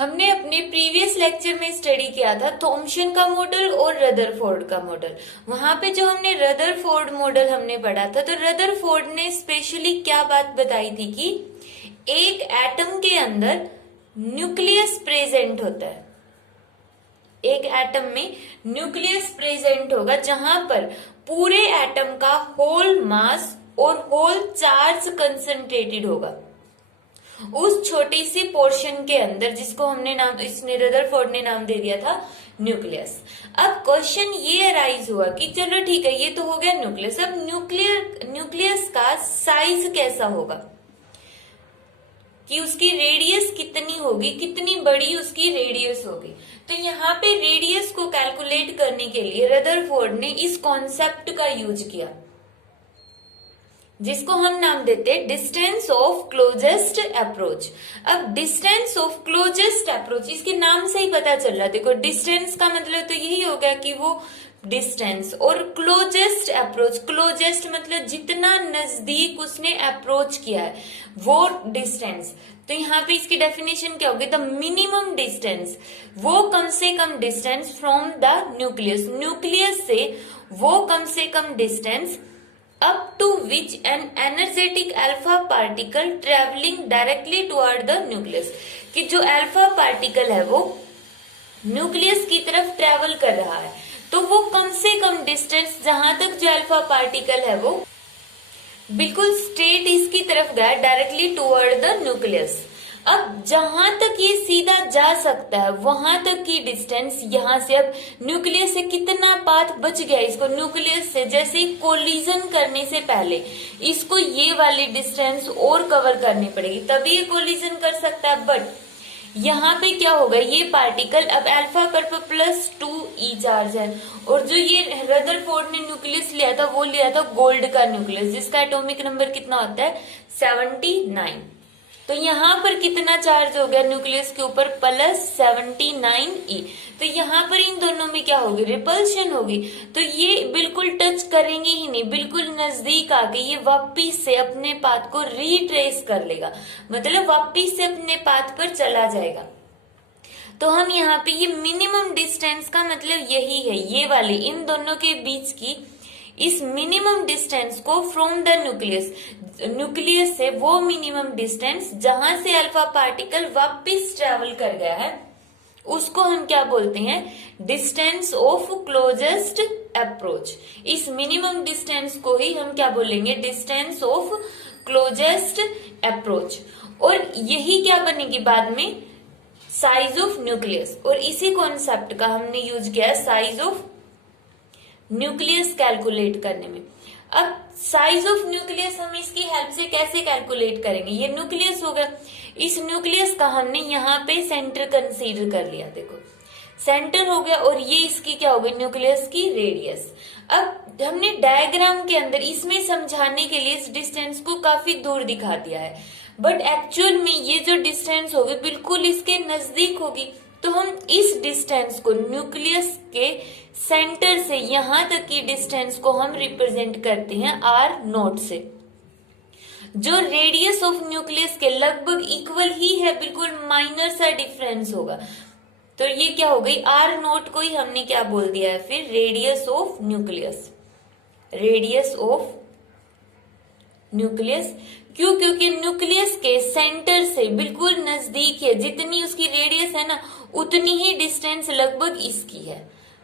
हमने अपने previous lecture में स्टडी किया था थॉम्सन का मॉडल और रदरफोर्ड का मॉडल। वहां पे जो हमने रदरफोर्ड मॉडल हमने पढ़ा था, तो रदरफोर्ड ने स्पेशली क्या बात बताई थी कि एक एटम के अंदर न्यूक्लियस प्रेजेंट होता है। एक एटम में न्यूक्लियस प्रेजेंट होगा जहां पर पूरे एटम का होल मास और होल चार्ज कंसंट्रेटेड होगा उस छोटी सी पोर्शन के अंदर, जिसको हमने नाम, इसने रदरफोर्ड ने नाम दे दिया था न्यूक्लियस। अब क्वेश्चन ये अराइज हुआ कि चलो ठीक है, ये तो हो गया न्यूक्लियस। अब न्यूक्लियस का साइज कैसा होगा, कि उसकी रेडियस कितनी होगी, कितनी बड़ी उसकी रेडियस होगी। तो यहाँ पे रेडियस को कैलकुलेट करने के लिए रदरफोर्ड ने इस कॉन्सेप्ट का यूज किया, जिसको हम नाम देते हैं डिस्टेंस ऑफ क्लोजेस्ट अप्रोच। अब डिस्टेंस ऑफ क्लोजेस्ट अप्रोच, इसके नाम से ही पता चल रहा है। देखो, डिस्टेंस का मतलब तो यही हो गया कि वो डिस्टेंस, और क्लोजेस्ट अप्रोच, क्लोजेस्ट मतलब जितना नजदीक उसने अप्रोच किया है वो डिस्टेंस। तो यहाँ पे इसकी डेफिनेशन क्या होगी, द मिनिमम डिस्टेंस, वो कम से कम distance from the nucleus, nucleus से वो कम से कम distance up to which an energetic alpha particle traveling directly toward the nucleus, कि जो अल्फा पार्टिकल है वो न्यूक्लियस की तरफ ट्रेवल कर रहा है, तो वो कम से कम डिस्टेंस जहां तक जो अल्फा पार्टिकल है वो बिल्कुल स्ट्रेट इसकी तरफ गया, डायरेक्टली टुवर्ड द न्यूक्लियस। अब जहां तक ये सीधा जा सकता है वहां तक की डिस्टेंस, यहां से अब न्यूक्लियस से कितना पाथ बच गया, इसको न्यूक्लियस से जैसे कोलिजन करने से पहले इसको ये वाली डिस्टेंस और कवर करनी पड़ेगी, तभी ये कोलिजन कर सकता है। बट यहाँ पे क्या होगा, ये पार्टिकल अब अल्फा पर +2e चार्ज है, और जो ये रदरफोर्ड ने न्यूक्लियस लिया था वो लिया था गोल्ड का न्यूक्लियस, जिसका एटॉमिक नंबर कितना होता है 79। तो यहाँ पर कितना चार्ज हो गया न्यूक्लियस के ऊपर, +79e। तो यहाँ पर इन दोनों में क्या होगी, रिपल्शन होगी। तो ये बिल्कुल टच करेंगे ही नहीं, बिल्कुल नजदीक आके ये वापिस से अपने पाथ को रिट्रेस कर लेगा, मतलब वापिस से अपने पाथ पर चला जाएगा। तो हम यहाँ पे ये मिनिमम डिस्टेंस का मतलब यही है, ये वाली इन दोनों के बीच की इस मिनिमम डिस्टेंस को फ्रॉम द न्यूक्लियस, न्यूक्लियस से वो मिनिमम डिस्टेंस जहां से अल्फा पार्टिकल वापस ट्रेवल कर गया है, उसको हम क्या बोलते हैं, डिस्टेंस ऑफ क्लोजेस्ट अप्रोच। इस मिनिमम डिस्टेंस को ही हम क्या बोलेंगे, डिस्टेंस ऑफ क्लोजेस्ट अप्रोच। और यही क्या बनेगी बाद में, साइज ऑफ न्यूक्लियस। और इसी कॉन्सेप्ट का हमने यूज किया साइज ऑफ न्यूक्लियस कैलकुलेट करने में। अब साइज ऑफ न्यूक्लियस हम इसकी हेल्प से कैसे कैलकुलेट करेंगे, ये न्यूक्लियस होगा, इस न्यूक्लियस का हमने यहाँ पे सेंटर कंसीडर कर लिया। देखो सेंटर हो गया, और ये इसकी क्या होगी, न्यूक्लियस की रेडियस। अब हमने डायग्राम के अंदर इसमें समझाने के लिए इस डिस्टेंस को काफी दूर दिखा दिया है, बट एक्चुअल में ये जो डिस्टेंस होगी बिल्कुल इसके नजदीक होगी। तो हम इस डिस्टेंस को न्यूक्लियस के सेंटर से यहां तक की डिस्टेंस को हम रिप्रेजेंट करते हैं r0 से, जो रेडियस ऑफ न्यूक्लियस के लगभग इक्वल ही है, बिल्कुल माइनर सा डिफरेंस होगा। तो ये क्या हो गई, r0 को ही हमने क्या बोल दिया है फिर, radius of nucleus, radius of nucleus. क्यों, क्योंकि न्यूक्लियस के सेंटर से बिल्कुल नजदीक है, जितनी उसकी रेडियस है ना उतनी ही डिस्टेंस लगभग इसकी है।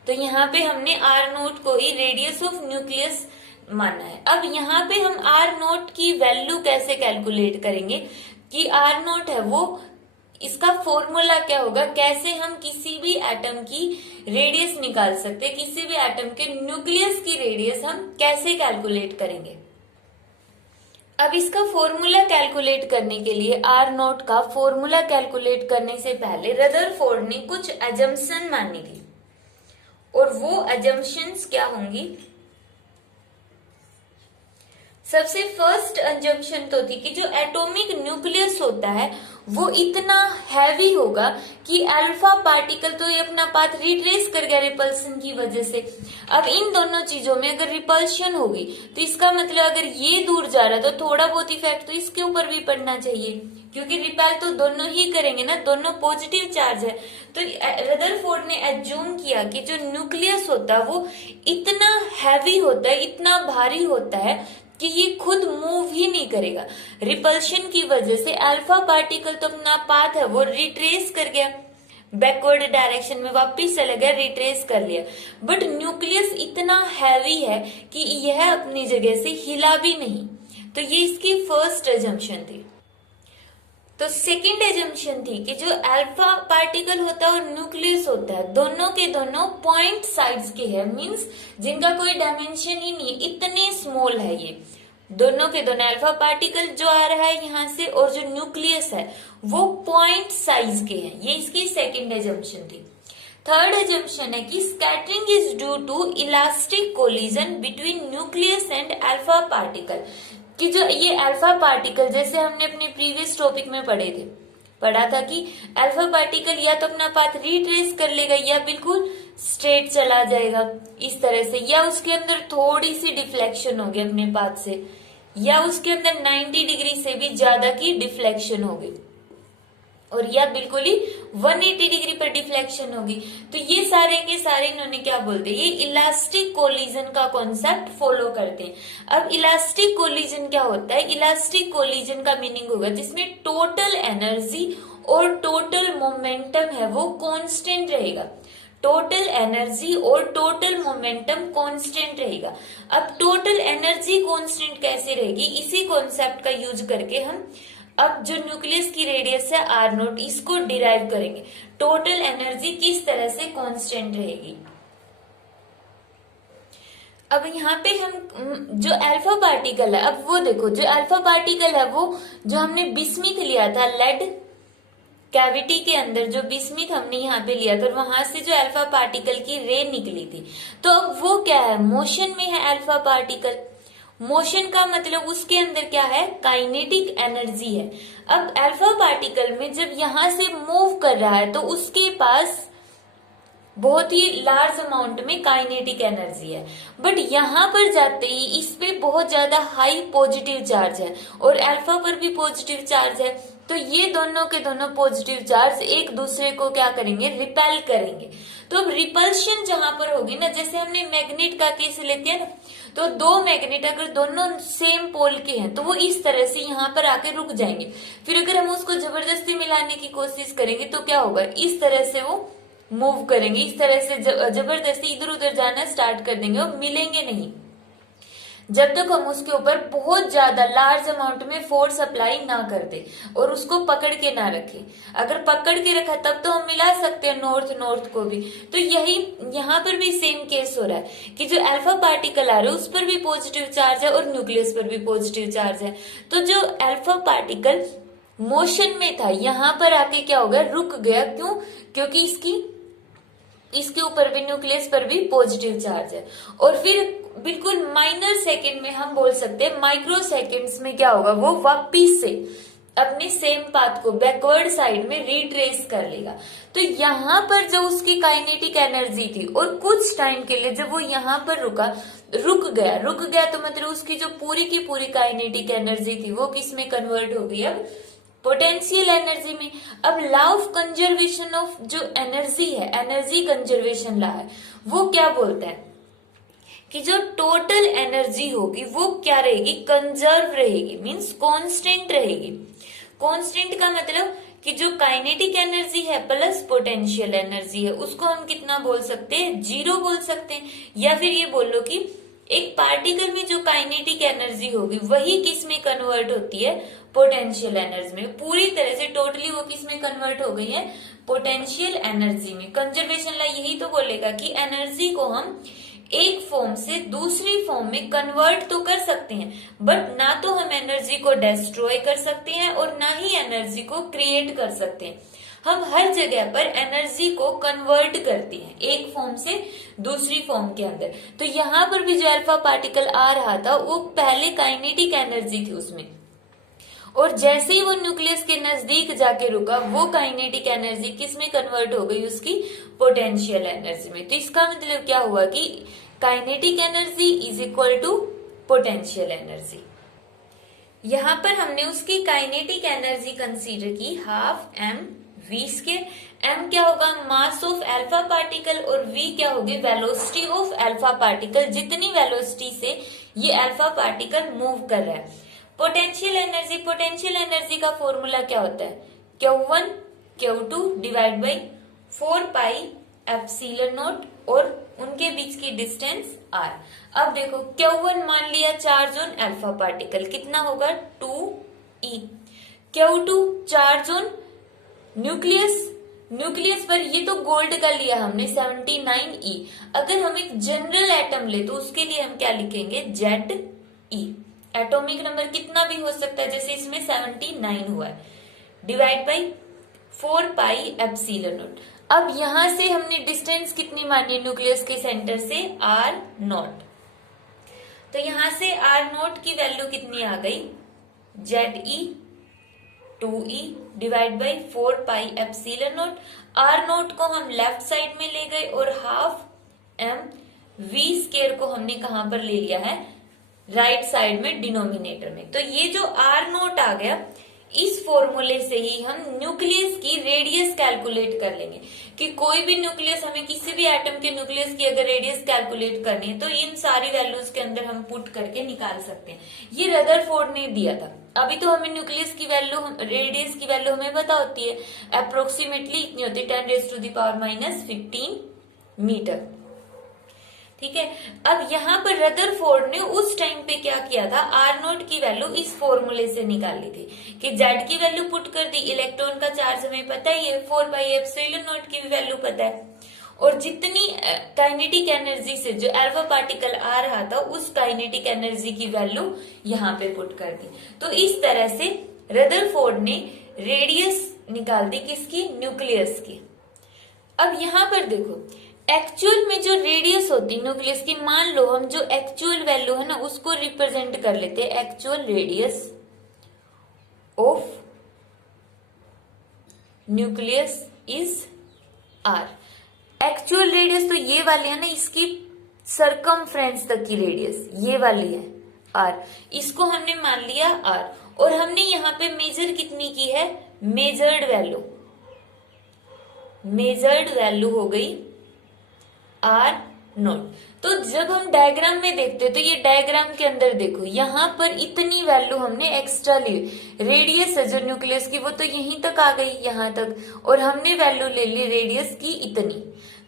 तो यहाँ पे हमने r0 को ही रेडियस ऑफ न्यूक्लियस माना है। अब यहाँ पे हम r0 की वैल्यू कैसे कैलकुलेट करेंगे, कि r0 है वो, इसका फॉर्मूला क्या होगा, कैसे हम किसी भी एटम की रेडियस निकाल सकते, किसी भी एटम के न्यूक्लियस की रेडियस हम कैसे कैलकुलेट करेंगे। अब इसका फॉर्मूला कैलकुलेट करने के लिए, r0 का फॉर्मूला कैलकुलेट करने से पहले रदरफोर्ड ने कुछ अजम्पशन मानी थी, और वो अजम्पशंस क्या होंगी, सबसे फर्स्ट अजम्पशन तो थी कि जो एटॉमिक न्यूक्लियस होता है वो इतना हैवी होगा कि अल्फा पार्टिकल तो ये अपना पाथ रिट्रेस कर गया रिपल्सन की वजह से। अब इन दोनों चीजों में अगर रिपल्शन होगी तो इसका मतलब अगर ये दूर जा रहा है तो थोड़ा बहुत इफेक्ट तो इसके ऊपर भी पड़ना चाहिए, क्योंकि रिपेल तो दोनों ही करेंगे ना, दोनों पॉजिटिव चार्ज है। तो रदरफोर्ड ने एज्यूम किया कि जो न्यूक्लियस होता है वो इतना हैवी होता है, इतना भारी होता है कि ये खुद मूव ही नहीं करेगा। रिपल्शन की वजह से अल्फा पार्टिकल तो अपना पाथ है वो रिट्रेस कर गया, बैकवर्ड डायरेक्शन में वापस चला गया, रिट्रेस कर लिया। बट न्यूक्लियस इतना हैवी है कि यह अपनी जगह से हिला भी नहीं। तो ये इसकी फर्स्ट एजम्पशन थी। तो सेकंड एजम्पशन थी कि जो अल्फा पार्टिकल होता है और न्यूक्लियस होता है दोनों के दोनों पॉइंट साइज के हैं, मींस जिनका कोई डायमेंशन ही नहीं है, इतने स्मॉल है ये दोनों के दोनों। अल्फा पार्टिकल जो आ रहा है यहाँ से और जो न्यूक्लियस है वो पॉइंट साइज के हैं। ये इसकी सेकंड एजम्पशन थी। थर्ड एजम्पशन है कि scattering is due to elastic collision between nucleus and alpha particle, कि जो ये अल्फा पार्टिकल, जैसे हमने अपने प्रीवियस टॉपिक में पढ़ा था कि अल्फा पार्टिकल या तो अपना पाथ रिट्रेस कर लेगा या बिल्कुल स्ट्रेट चला जाएगा इस तरह से, या उसके अंदर थोड़ी सी डिफ्लेक्शन होगी अपने पाथ से, या उसके अंदर 90 डिग्री से भी ज्यादा की डिफ्लेक्शन होगी, और या बिल्कुल ही 180 डिग्री पर डिफ्लेक्शन होगी। तो ये सारे के सारे इन्होंने क्या बोलते हैं, ये इलास्टिक कोलिजन का कॉन्सेप्ट फॉलो करते हैं। अब इलास्टिक कोलिजन क्या होता है? इलास्टिक कोलिजन का मीनिंग होगा जिसमें टोटल एनर्जी और टोटल मोमेंटम है वो कांस्टेंट रहेगा। टोटल एनर्जी और टोटल मोमेंटम कांस्टेंट रहेगा। अब टोटल एनर्जी कांस्टेंट कैसे रहेगी, इसी कॉन्सेप्ट का यूज करके हम अब जो न्यूक्लियस की रेडियस है R0 इसको डिराइव करेंगे। टोटल एनर्जी किस तरह से कांस्टेंट रहेगी। अब यहाँ पे हम जो अल्फा पार्टिकल है, अब वो देखो जो अल्फा पार्टिकल है वो जो हमने बिस्मिथ लिया था लेड कैविटी के अंदर, जो बिस्मिथ हमने यहाँ पे लिया था, वहां से जो अल्फा पार्टिकल की रे निकली थी, तो अब वो क्या है, मोशन में है अल्फा पार्टिकल। मोशन का मतलब उसके अंदर क्या है, काइनेटिक एनर्जी है। अब अल्फा पार्टिकल में जब यहां से मूव कर रहा है तो उसके पास बहुत ही लार्ज अमाउंट में काइनेटिक एनर्जी है, बट यहां पर जाते ही इस पे बहुत ज्यादा हाई पॉजिटिव चार्ज है और अल्फा पर भी पॉजिटिव चार्ज है। तो ये दोनों के दोनों पॉजिटिव चार्ज एक दूसरे को क्या करेंगे, रिपेल करेंगे। तो अब रिपल्शन जहां पर होगी ना, जैसे हमने मैग्नेट का केस लेते हैं ना, तो दो मैग्नेट अगर दोनों सेम पोल के हैं तो वो इस तरह से यहाँ पर आके रुक जाएंगे। फिर अगर हम उसको जबरदस्ती मिलाने की कोशिश करेंगे तो क्या होगा, इस तरह से वो मूव करेंगे, इस तरह से जबरदस्ती इधर उधर जाना स्टार्ट कर देंगे और मिलेंगे नहीं जब तक हम उसके ऊपर बहुत ज्यादा लार्ज अमाउंट में फोर्स अप्लाई ना कर दे और उसको पकड़ के ना रखे। अगर पकड़ के रखा तब तो हम मिला सकते हैं नॉर्थ को भी। तो यही यहाँ पर भी सेम केस हो रहा है कि जो अल्फा पार्टिकल आ रहा है उस पर भी पॉजिटिव चार्ज है और न्यूक्लियस पर भी पॉजिटिव चार्ज है। तो जो अल्फा पार्टिकल मोशन में था यहाँ पर आके क्या हो गया, रुक गया। क्यों? क्योंकि इसके ऊपर भी न्यूक्लियस पर भी पॉजिटिव चार्ज है। और फिर बिल्कुल माइनर सेकंड में हम बोल सकते हैं, माइक्रो सेकंड्स में क्या होगा, वो वापिस से अपने सेम पाथ को बैकवर्ड साइड में रिट्रेस कर लेगा। तो यहाँ पर जो उसकी काइनेटिक एनर्जी थी और कुछ टाइम के लिए जब वो यहाँ पर रुक गया तो मतलब उसकी जो पूरी की पूरी काइनेटिक एनर्जी थी वो किस में कन्वर्ट हो गई, अब पोटेंशियल एनर्जी में। अब लॉ ऑफ कंजर्वेशन ऑफ जो एनर्जी है, एनर्जी कंजर्वेशन लॉ है, वो क्या बोलता है कि जो टोटल एनर्जी होगी वो क्या रहेगी, कंजर्व रहेगी, मींस कांस्टेंट रहेगी। कांस्टेंट का मतलब कि जो काइनेटिक एनर्जी है प्लस पोटेंशियल एनर्जी है उसको हम कितना बोल सकते हैं, 0 बोल सकते हैं। या फिर ये बोल लो कि एक पार्टिकल में जो काइनेटिक एनर्जी होगी वही किस में कन्वर्ट होती है, पोटेंशियल एनर्जी में। पूरी तरह से टोटली वो किस में कन्वर्ट हो गई है, पोटेंशियल एनर्जी में। कंजर्वेशन लॉ यही तो बोलेगा कि एनर्जी को हम एक फॉर्म से दूसरी फॉर्म में कन्वर्ट तो कर सकते हैं, बट ना तो हम एनर्जी को डिस्ट्रॉय कर सकते हैं और ना ही एनर्जी को क्रिएट कर सकते हैं। हम हर जगह पर एनर्जी को कन्वर्ट करते हैं एक फॉर्म से दूसरी फॉर्म के अंदर। तो यहाँ पर भी जो अल्फा पार्टिकल आ रहा था वो पहले काइनेटिक एनर्जी थी उसमें, और जैसे ही वो न्यूक्लियस के नजदीक जाके रुका वो काइनेटिक एनर्जी किस में कन्वर्ट हो गई, उसकी पोटेंशियल एनर्जी में। तो इसका मतलब क्या हुआ कि kinetic energy is equal to potential energy. यहाँ पर हमने उसकी काइनेटिक एनर्जी कंसीडर की half m v square. M क्या होगा, मास ऑफ अल्फा पार्टिकल, और वी क्या होगी, वेलोसिटी ऑफ अल्फा पार्टिकल, जितनी वेलोसिटी से ये अल्फा पार्टिकल मूव कर रहा है। पोटेंशियल एनर्जी का फॉर्मूला क्या होता है, Q1 Q2 divide by 4 pi epsilon not और उनके बीच की डिस्टेंस r। अब देखो Q1 मान लिया चार्ज ऑन अल्फा पार्टिकल, कितना होगा 2e। Q2 charge on nucleus पर, ये तो गोल्ड का लिया हमने 79e। अगर हम एक जनरल एटम ले तो उसके लिए हम क्या लिखेंगे, Ze। एटॉमिक नंबर कितना भी हो सकता है, जैसे इसमें 79 हुआ है, divide by 4 pi epsilon not. अब यहां से हमने डिस्टेंस कितनी मानी न्यूक्लियस के सेंटर से, r0। तो यहां से r0 की वैल्यू कितनी आ गई, Ze 2e divide by 4 pi epsilon not. r0 को हम लेफ्ट साइड में ले गए और हाफ m v स्क्वायर को हमने कहां पर ले लिया है, राइट साइड में डिनोमिनेटर में। तो ये जो r0 आ गया, इस फॉर्मूले से ही हम न्यूक्लियस की रेडियस कैलकुलेट कर लेंगे कि कोई भी न्यूक्लियस, हमें किसी भी एटम के न्यूक्लियस की अगर रेडियस कैलकुलेट करनी है तो इन सारी वैल्यूज के अंदर हम पुट करके निकाल सकते हैं। ये रदरफोर्ड ने दिया था। अभी तो हमें न्यूक्लियस की वैल्यू, रेडियस की वैल्यू हमें पता होती है, अप्रोक्सीमेटली इतनी होती है 10⁻⁻15 मीटर। ठीक है। अब यहाँ पर रदरफोर्ड ने उस टाइम पे क्या किया था, r0 की वैल्यू इस फॉर्मूले से निकाली थी कि Z की वैल्यू पुट कर दी, इलेक्ट्रॉन का चार्ज हमें पता ही है, 4 पाई एप्सिलॉन नॉट की भी वैल्यू पता है, और जितनी काइनेटिक एनर्जी से जो अल्फा पार्टिकल आ रहा था उस काइनेटिक एनर्जी की वैल्यू यहाँ पे पुट कर दी। तो इस तरह से रदरफोर्ड ने रेडियस निकाल दी, किसकी, न्यूक्लियस की। अब यहाँ पर देखो, एक्चुअल में जो रेडियस होती न्यूक्लियस की, मान लो हम जो एक्चुअल वैल्यू है ना उसको रिप्रेजेंट कर लेते हैं, actual radius of nucleus is r। Actual radius तो ये वाली है ना, इसकी सरकमफ्रेंस तक की रेडियस ये वाली है r, इसको हमने मान लिया r, और हमने यहाँ पे मेजर कितनी की है, मेजर्ड वैल्यू हो गई r0। तो जब हम डायग्राम में देखते तो ये डायग्राम के अंदर देखो, यहाँ पर इतनी वैल्यू हमने एक्स्ट्रा ली, रेडियस है जो न्यूक्लियस की वो तो यहीं तक आ गई, यहाँ तक, और हमने वैल्यू ले ली रेडियस की इतनी।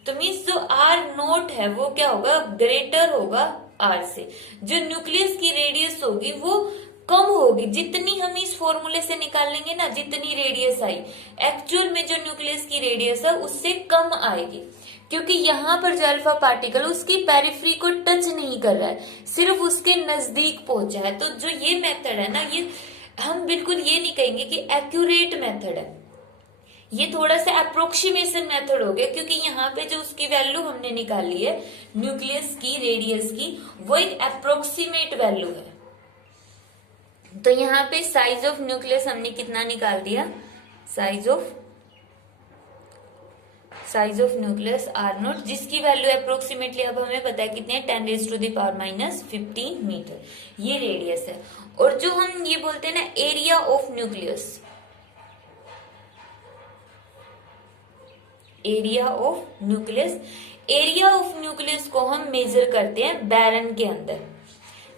तो मीन्स जो r0 है वो क्या होगा, ग्रेटर होगा r से। जो न्यूक्लियस की रेडियस होगी वो कम होगी, जितनी हम इस फॉर्मूले से निकाल लेंगे ना, जितनी रेडियस आई, एक्चुअल में जो न्यूक्लियस की रेडियस है उससे कम आएगी, क्योंकि यहाँ पर जो अल्फा पार्टिकल उसकी पेरिफ्री को टच नहीं कर रहा है, सिर्फ उसके नजदीक पहुंचा है। तो जो ये मेथड है ना, ये हम बिल्कुल ये नहीं कहेंगे कि एक्यूरेट मेथड है, ये थोड़ा सा अप्रोक्सीमेशन मेथड हो गया, क्योंकि यहाँ पे जो उसकी वैल्यू हमने निकाली है न्यूक्लियस की रेडियस की, वो एक अप्रोक्सीमेट वैल्यू है। तो यहाँ पे साइज ऑफ न्यूक्लियस हमने कितना निकाल दिया, साइज ऑफ न्यूक्लियस r0, जिसकी वैल्यू अप्रोक्सीमेटली अब हमें पता है कितने, 10⁻⁻15 मीटर ये रेडियस है। और जो हम ये बोलते हैं ना area of nucleus, area of nucleus को हम मेजर करते हैं बैरन के अंदर।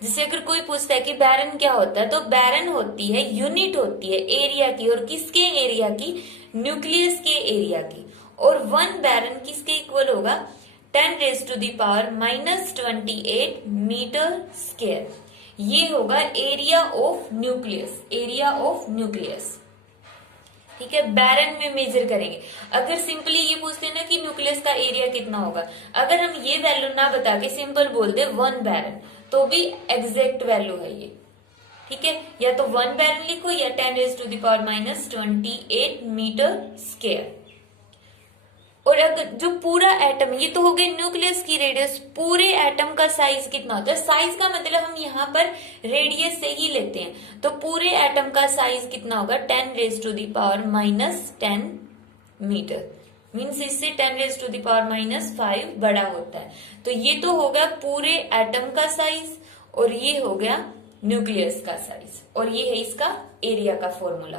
जैसे अगर कोई पूछता है कि बैरन क्या होता है, तो बैरन होती है, यूनिट होती है एरिया की, और किसके एरिया की, न्यूक्लियस के एरिया की। और 1 बैरन किसके इक्वल होगा, 10⁻⁻28 मीटर स्क्वायर। ये होगा एरिया ऑफ न्यूक्लियस। ठीक है, बैरन में मेजर करेंगे। अगर सिंपली ये पूछते हैं ना कि न्यूक्लियस का एरिया कितना होगा, अगर हम ये वैल्यू ना बता के सिंपल बोल दे 1 बैरन, तो भी एग्जैक्ट वैल्यू है ये। ठीक है, या तो 1 बैरन लिखो या 10⁻⁻28 मीटर स्क्वायर। और अगर जो पूरा एटम, ये तो हो गए न्यूक्लियस की रेडियस, पूरे एटम का साइज कितना होता है, साइज का मतलब हम यहाँ पर रेडियस से ही लेते हैं, तो पूरे एटम का साइज कितना होगा, 10⁻⁻10 मीटर, मीन्स इससे 10⁻⁻5 बड़ा होता है। तो ये तो होगा पूरे एटम का साइज, और ये हो गया न्यूक्लियस का साइज, और ये है इसका एरिया का फॉर्मूला।